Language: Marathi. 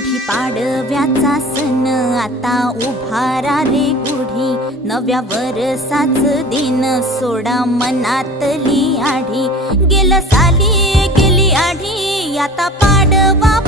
गुढी पाडव्याचा सण आता उभारा रे गुढी, नव्या वरसाच दिन सोडा मनातली आढी। गेलं साली गेली आढी, आता पाडवा